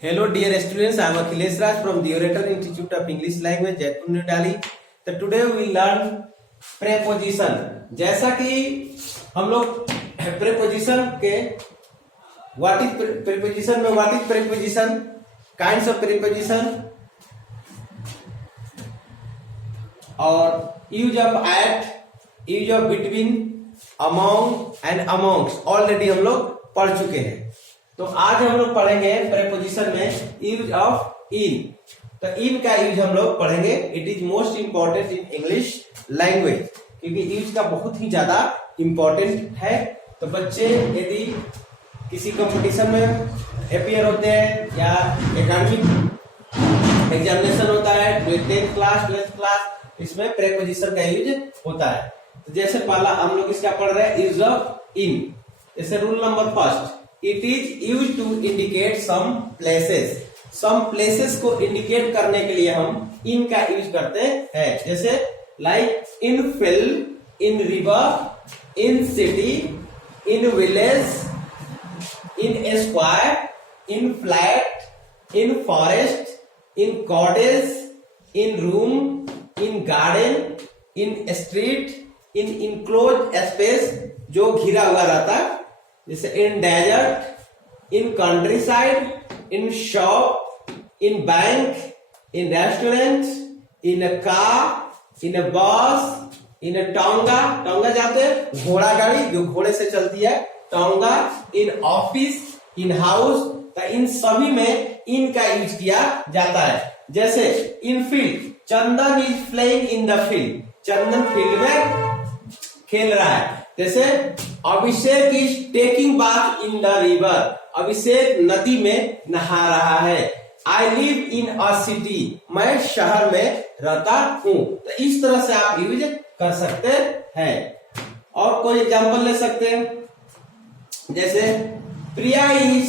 Hello dear students, I am Akhilesh Raj from the Orator Institute of English Language, Jaipur, New Delhi. तो today we learn preposition. जैसा कि हम लोग preposition के what is preposition, kinds of preposition और use of at, use of between, among and amongst already हम लोग पढ़ चुके हैं. तो आज हम लोग पढ़ेंगे प्रेपोजिशन में यूज ऑफ इन. तो इन का यूज हम लोग पढ़ेंगे. It is most important in English language, क्योंकि यूज का बहुत ही ज्यादा इंपॉर्टेंट है. तो बच्चे यदि किसी कंपटीशन में अपियर होते हैं या एकेडमिक एग्जामिनेशन होता है, 10th क्लास 12th क्लास, इसमें प्रेपोजिशन का यूज होता है. तो जैसे पहला हम लोग इसका पढ़ रहे हैं यूज ऑफ इन. जैसे rule number first, it is use to indicate some places. Some places को इंडिकेट करने के लिए हम इन का यूज करते हैं. जैसे like in field, in river, in city, in village, in square, in flat, in forest, in cottage, in room, in garden, in street, in enclose space जो घिरा हुआ रहता है, जैसे in desert, in countryside, in shop, in bank, in restaurant, in car, in bus, in tonga. Tonga जाते हैं घोड़ा गाड़ी जो घोड़े से चलती है, tonga. In office, in house. तो इन सभी में इन का यूज किया जाता है. जैसे in field, Chandan is playing in the field. Chandan field में खेल रहा है. जैसे Abhishek is taking bath in the river. Abhishek नदी में नहा रहा है. I live in a city. मैं शहर में रहता हूं. तो इस तरह से आप यूज कर सकते हैं. और कोई एग्जांपल ले सकते हैं. जैसे Priya is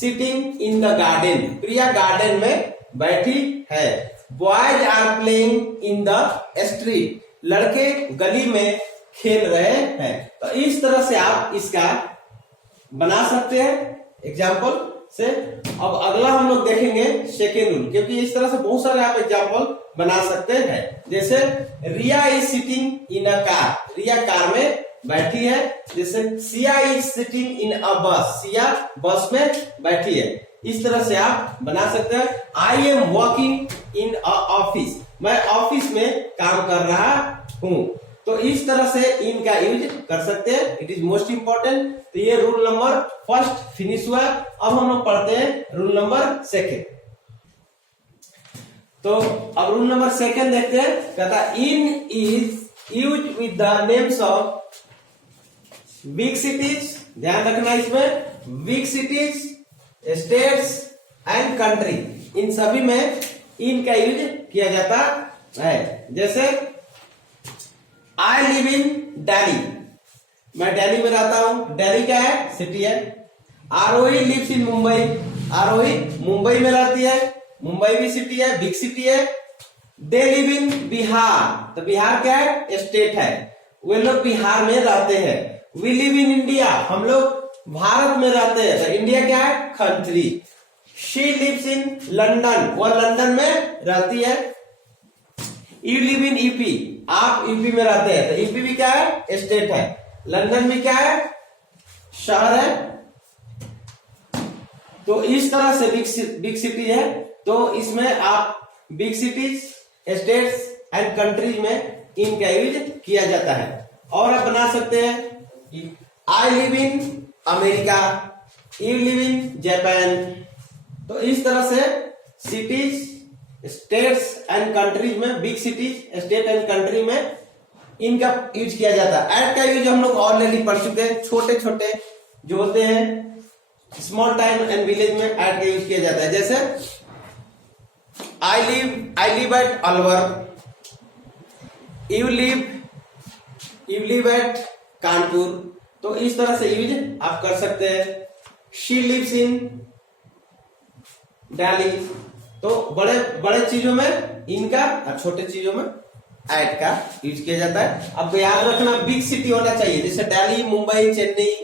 sitting in the garden. Priya garden में बैठी है. Boys are playing in the street. लड़के गली में खेल रहे हैं. तो इस तरह से आप इसका बना सकते हैं एग्जाम्पल से. अब अगला हम लोग देखेंगे सेकेंड रूल, क्योंकि इस तरह से बहुत सारे आप एग्जाम्पल बना सकते हैं. जैसे Riya is sitting in a car. Riya car में बैठी है. जैसे Siya is sitting in a bus. Siya बस में बैठी है. इस तरह से आप बना सकते हैं. I am working in a office. मैं ऑफिस में काम कर रहा हूं. तो इस तरह से इनका यूज कर सकते हैं. It is most important. तो ये रूल नंबर फर्स्ट फिनिश हुआ. अब हम लोग पढ़ते हैं रूल नंबर सेकेंड. तो अब रूल नंबर सेकेंड देखते हैं. कहता in is use with the names of big cities. ध्यान रखना इसमें, big cities, states and country, इन सभी में इनका यूज किया जाता है. जैसे आई लिव इन दिल्ली. मैं दिल्ली में रहता हूं. दिल्ली क्या है? सिटी है. आरोही लिव्स इन मुंबई. आरोही मुंबई में रहती है. मुंबई भी सिटी है, बिग सिटी है. They live in Bihar. तो बिहार क्या है? स्टेट है. वे लोग बिहार में रहते हैं. We live in India. हम लोग भारत में रहते हैं. तो इंडिया क्या है? Country. She lives in London. वह लंदन में रहती है. You live in UP. आप यूपी में रहते हैं. तो यूपी भी क्या है? स्टेट है. लंदन भी क्या है? शहर है. तो इस तरह से बिग सिटी है. तो इसमें आप big cities, states and countries में इनका यूज किया जाता है. और आप बना सकते हैं आई live in America, you live in Japan. तो इस तरह से सिटीज, स्टेट्स एंड कंट्रीज में, big cities, state and country में इनका यूज किया जाता है. एट का यूज हम लोग ऑलरेडी पढ़ चुके हैं. छोटे छोटे जो होते हैं स्मॉल टाउन एंड विलेज में एट का यूज किया जाता है. जैसे I live at Alwar. You live at Kanpur. तो इस तरह से यूज आप कर सकते हैं. She lives in Delhi. तो बड़े बड़े चीजों में इनका और छोटे चीजों में एट का यूज किया जाता है. अब याद रखना बिग सिटी होना चाहिए. जैसे Delhi, Mumbai, Chennai,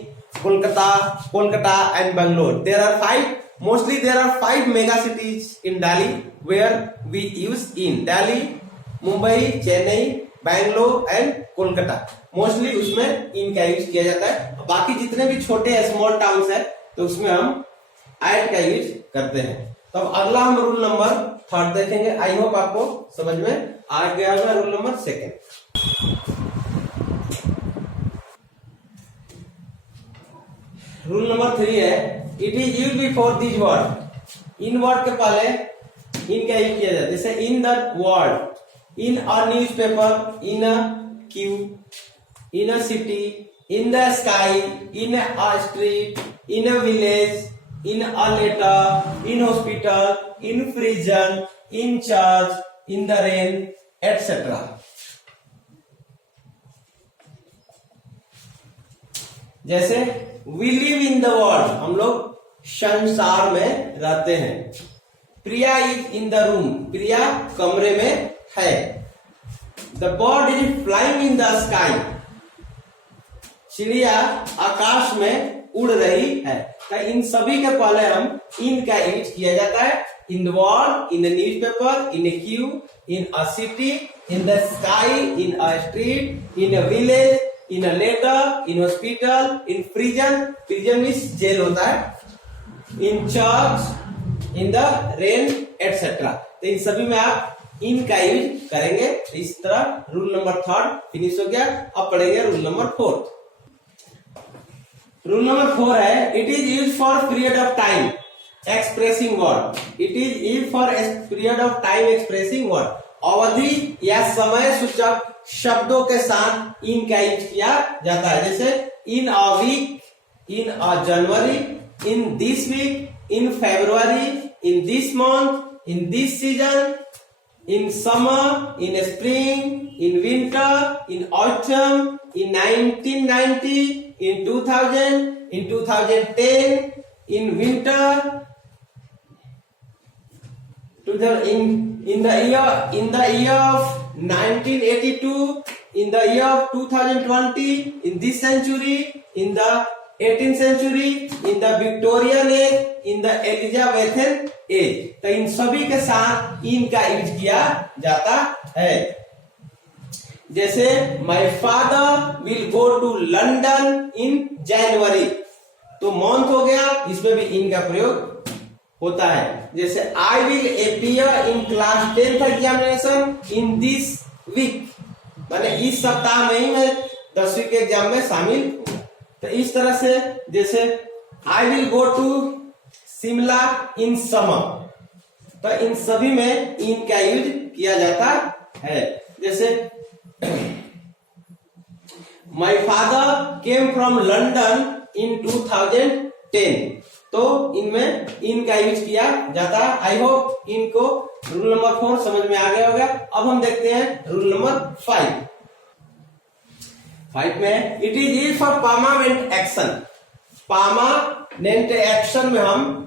Kolkata and Bangalore. There are 5 mostly there are 5 mega cities in Delhi where we use in Delhi, Mumbai, Chennai, Bangalore and Kolkata. Mostly उसमें इन का यूज किया जाता है। बाकी जितने भी छोटे स्मॉल टाउन्स है तो उसमें हम एट का यूज करते हैं। तो अब अगला हम रूल नंबर 3 देखेंगे। आई होप आपको समझ में आ गया होगा। Rule number 2। रूल नंबर 3 है, it is use before this word. In word के पहले इन का यूज किया जाता है। जैसे इन the word, in a newspaper, in a queue, in a city, in the sky, in a street, in a village, in a letter, in hospital, in prison, in church, in the rain, etc. जैसे we live in the world, हम लोग संसार में रहते हैं। प्रिया is in the room, प्रिया कमरे में है। The bird is flying in the sky, चिड़िया आकाश में उड़ रही है। तो इन सभी के पहले हम इन का यूज किया जाता है। In the world, in the newspaper, in a queue, in a city, in the sky, in a street, in a village, in a letter, in hospital, in prison, prison means jail होता है, in church, in the rain etcetera. तो इन सभी में आप इन का use करेंगे। इस तरह रूल नंबर 3 फिनिश हो गया। अब पढ़ेंगे रूल नंबर 4। रूल नंबर 4 है, it is use for period of time expressing word. It is use for period of time expressing word. अवधि या समय सूचक शब्दों के साथ इन का यूज किया जाता है। जैसे in a week, in a January, in this week, in February, in this month, in this season, in summer, in spring, in winter, in autumn, in 1990, in 2000, in 2010, in winter, in the year of 1982, in the year of 2020, in this century, in the 18th century, in the Victorian age, in the Elizabethan age। तो इन सभी के साथ इन का use किया जाता है। जैसे my father will go to London in January, तो मंथ हो गया, इसमें भी इन का प्रयोग होता है। जैसे I will appear in class 10th examination in this week, माने इस सप्ताह में ही मैं 10वीं के एग्जाम में शामिल हूँ। तो इस तरह से जैसे I will go to Shimla in summer, तो इन सभी में इन का यूज किया जाता है। जैसे my father came from London इन 2010, तो इनमें इन का यूज किया जाता है। आई होप इनको रूल नंबर 4 समझ में आ गया होगा। अब हम देखते हैं रूल नंबर 5 में, it is used for permanent action. Permanent action में हम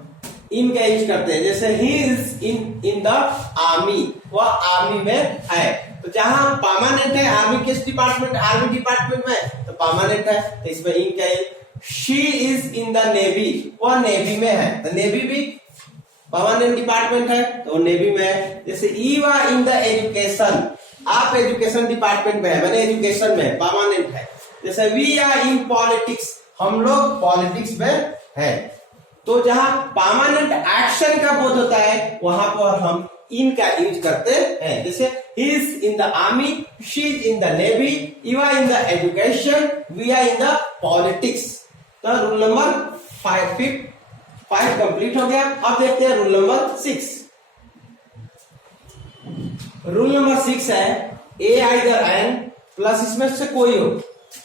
इन का यूज करते हैं। जैसे he is in the army, वह आर्मी में है। तो जहां परमानेंट है, आर्मी किस डिपार्टमेंट, आर्मी डिपार्टमेंट में, तो परमानेंट है, तो इसमें इन का use. She is in the navy, वह नेवी में है, तो नेवी भी परमानेंट डिपार्टमेंट है, तो नेवी में है। जैसे you are in the education, आप एजुकेशन डिपार्टमेंट में है, मैंने एजुकेशन में, परमानेंट है। जैसे वी आर इन पॉलिटिक्स, हम लोग पॉलिटिक्स में है। तो जहां परमानेंट एक्शन का बोध होता है वहां पर हम इन का यूज करते हैं। जैसे he is in the army, she is in the navy, you are in the education, we are in the politics. तो रूल नंबर 5 कंप्लीट हो गया। अब देखते हैं रूल नंबर 6। रूल नंबर 6 है, ए आइदर एन प्लस इसमें से कोई हो,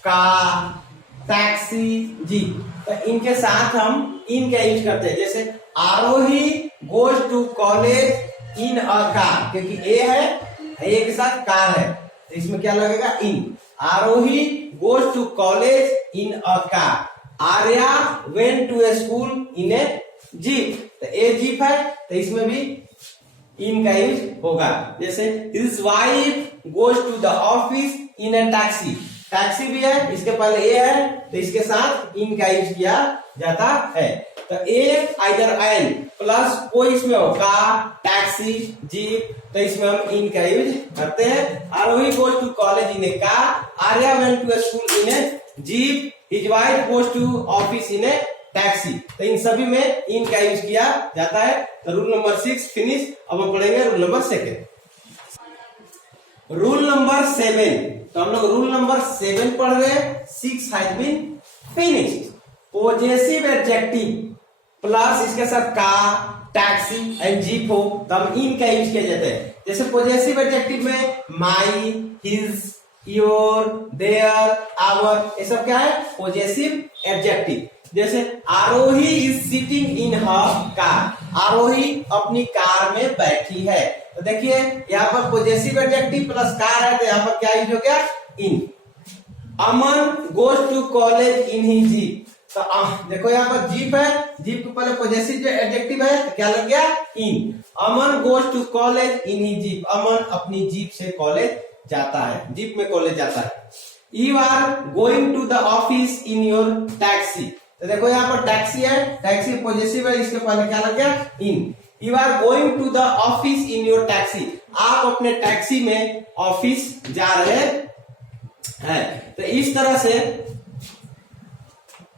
कार, टैक्सी, जीप, तो इनके साथ हम इन का यूज करते हैं। जैसे Aarohi goes to college in a car, क्योंकि ए है, ए के साथ कार है, तो इसमें क्या लगेगा, in. Aarohi goes to college in a car, Arya went to a school in a jeep, तो ए जीप है, तो इसमें भी इन का यूज होगा। जैसे his wife goes to the office in a taxi, taxi भी है, इसके पहले ए है, तो इसके साथ इन का यूज किया जाता है। तो ए आइदर एन प्लस कोई इसमें हो, कार, टैक्सी, जीप, तो इसमें हम इन का यूज करते हैं। Aarohi goes to college in a car, Arya went to school in a jeep, his wife goes to office in a taxi. तो इन सभी में इन का यूज किया जाता है। तो रूल नंबर 6 फिनिश। अब हम पढ़ेंगे रूल नंबर 7। रूल नंबर 7, तो हम लोग रूल नंबर 7 पढ़ रहे हैं। 6 has been finished. Possessive adjective plus इसके साथ कार, टैक्सी एंड जीप हो तो हम इन का यूज किया जाता है। जैसे पॉजेसिव एडजेक्टिव में my, his, your, their, our, ये सब क्या है? Possessive adjective. जैसे Aarohi is sitting in her car, Aarohi अपनी कार में बैठी है। तो देखिए यहाँ पर पॉजेसिव एडजेक्टिव प्लस कार है, तो यहाँ पर क्या यूज हो गया? In. Aman goes to college in he jeep. तो देखो यहाँ पर जीप है, जीप के पहले पॉजेसिव एडजेक्टिव है, तो क्या लग गया? In. Aman goes to college in he jeep, Aman अपनी जीप से कॉलेज जाता है, जीप में कॉलेज जाता है। You are going to the office in your taxi. तो देखो यहाँ पर टैक्सी है, टैक्सी पॉजेसिव है, इसके पहले क्या लग गया? In. You are going to the office in your taxi, आप अपने टैक्सी में ऑफिस जा रहे हैं। तो इस तरह से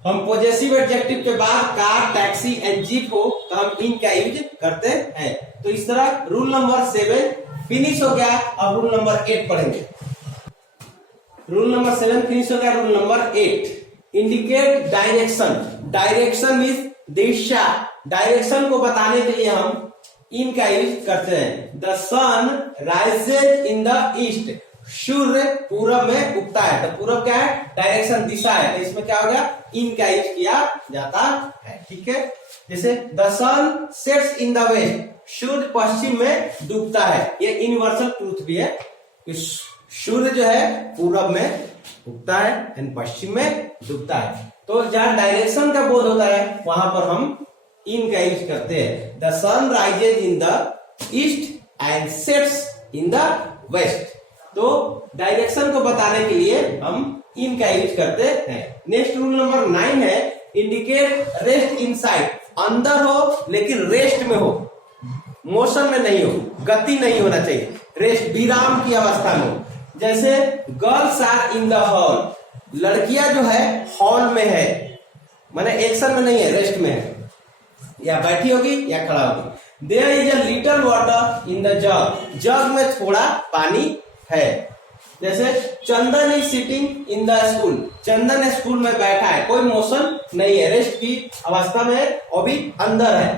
हम पॉजेसिव एडजेक्टिव के बाद कार, टैक्सी एंड जीप हो तो हम इन का यूज करते हैं। तो इस तरह रूल नंबर 7 फिनिश हो गया। अब रूल नंबर 8 पढ़ेंगे। रूल नंबर 7 फिनिश हो गया। Rule number 8, indicate direction. Direction means दिशा, डायरेक्शन को बताने के लिए हम इन का यूज करते हैं। The sun rises in the east, सूर्य पूरब में उगता है। तो पूरब क्या है? डायरेक्शन, दिशा है। तो इसमें क्या हो गया? इन का यूज किया जाता है। ठीक है। जैसे the sun sets in the west, सूर्य पश्चिम में डूबता है। ये यूनिवर्सल ट्रूथ भी है, सूर्य जो है पूरब में उगता है एंड पश्चिम में डूबता है। तो जहां डायरेक्शन का बोध होता है वहां पर हम इन का यूज करते हैं। The sun rises in the east and sets in the west. तो डायरेक्शन को बताने के लिए हम इन का यूज करते हैं। नेक्स्ट रूल नंबर 9 है, इंडिकेट रेस्ट इनसाइड। अंदर हो लेकिन रेस्ट में हो, मोशन में नहीं हो, गति नहीं होना चाहिए, रेस्ट, विराम की अवस्था में हो। जैसे girls are in the hall, लड़कियां जो है हॉल में है, माने एक्शन में नहीं है, रेस्ट में है, या बैठी होगी या खड़ा होगी। There is a little water in the jug, jug में थोड़ा पानी है। जैसे Chandan is sitting in the school, Chandan school में बैठा है, कोई मोशन नहीं है, रेस्ट की अवस्था में है और भी अंदर है।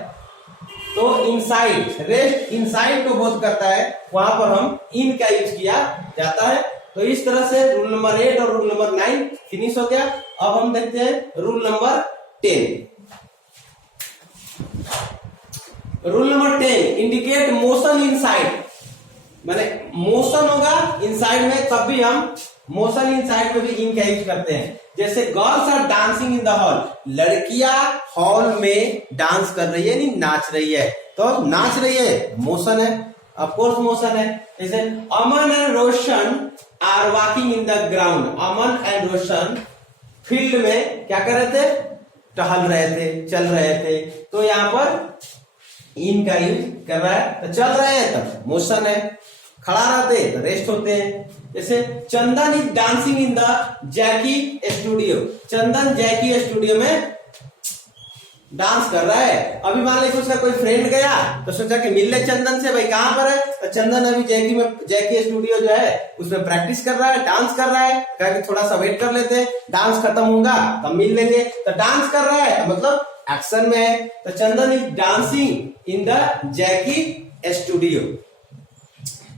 तो इनसाइड, रेस्ट इनसाइड को बोध करता है, वहां पर हम इन का यूज किया जाता है। तो इस तरह से रूल नंबर 8 और रूल नंबर 9 फिनिश हो गया। अब हम देखते हैं rule number 10। Rule number 10, indicate motion inside. माने मोशन होगा इनसाइड में, तब भी हम मोशन इनसाइड में भी इन का यूज करते हैं। जैसे girls are dancing in the hall, लड़कियां हॉल में डांस कर रही है, नहीं नाच रही है, तो नाच रही है, मोशन है, ऑफ कोर्स मोशन है। जैसे Aman and Roshan are walking in the ground, Aman and Roshan field में क्या कर रहे थे? टहल रहे थे, चल रहे थे। तो यहाँ पर इन का यूज कर रहा है। तो चल रहे हैं तब मोशन है, खड़ा रहते तो रेस्ट होते हैं। जैसे Chandan is dancing in the Jackie studio, Chandan Jackie studio में डांस कर रहा है। अभी मान लीजिए उसका कोई फ्रेंड गया तो सोचा कि मिल ले चंदन से, भाई कहां पर है? तो चंदन अभी जैकी स्टूडियो जो है उसमें प्रैक्टिस कर रहा है, डांस कर रहा है। कहा कि थोड़ा सा वेट कर लेते हैं, डांस खत्म होगा तब मिल लेंगे। तो डांस कर रहा है मतलब एक्शन में है। तो Chandan is dancing in the Jackie studio.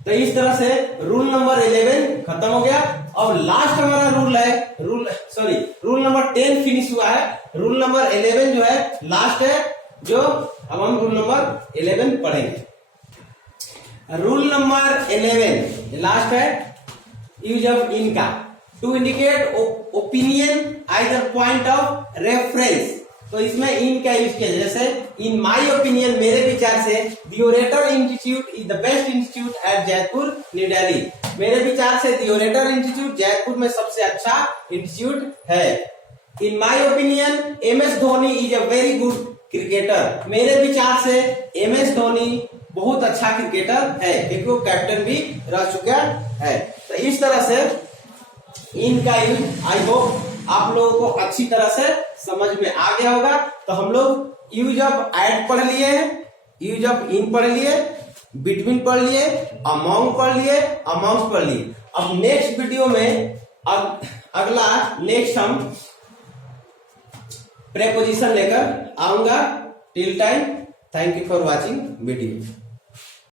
तो इस तरह से रूल नंबर 11 खत्म हो गया। अब लास्ट हमारा रूल है, रूल नंबर 10 फिनिश हुआ है। रूल नंबर 11 जो है लास्ट है, जो अब हम रूल नंबर 11 पढ़ेंगे। रूल नंबर 11 लास्ट है, यूज ऑफ इन का to indicate opinion either point of reference. तो इसमें इन का यूज किया, जैसे इन माई ओपिनियन, मेरे विचार से the orator institute is the best institute eight Jaipur new Delhi. मेरे विचार से द ओरेटर इंस्टीट्यूट जयपुर में सबसे अच्छा इंस्टीट्यूट है। In my opinion MS Dhoni is a very good cricketer. मेरे विचार से MS धोनी बहुत अच्छा क्रिकेटर है, क्योंकि वो कैप्टन भी रह चुका है। तो इस तरह से इनका यूज आई होप आप लोगों को अच्छी तरह से समझ में आ गया होगा। तो हम लोग यूज ऑफ एट पढ़ लिए हैं, यूज ऑफ इन पढ़ लिए, बिटवीन पढ़ लिए, अमॉन्ग पढ़ लिए, अमॉन्ग्स पढ़ लिए। अब नेक्स्ट वीडियो में अगला नेक्स्ट हम प्रेपोजिशन लेकर आऊंगा। Till time thank you for watching video.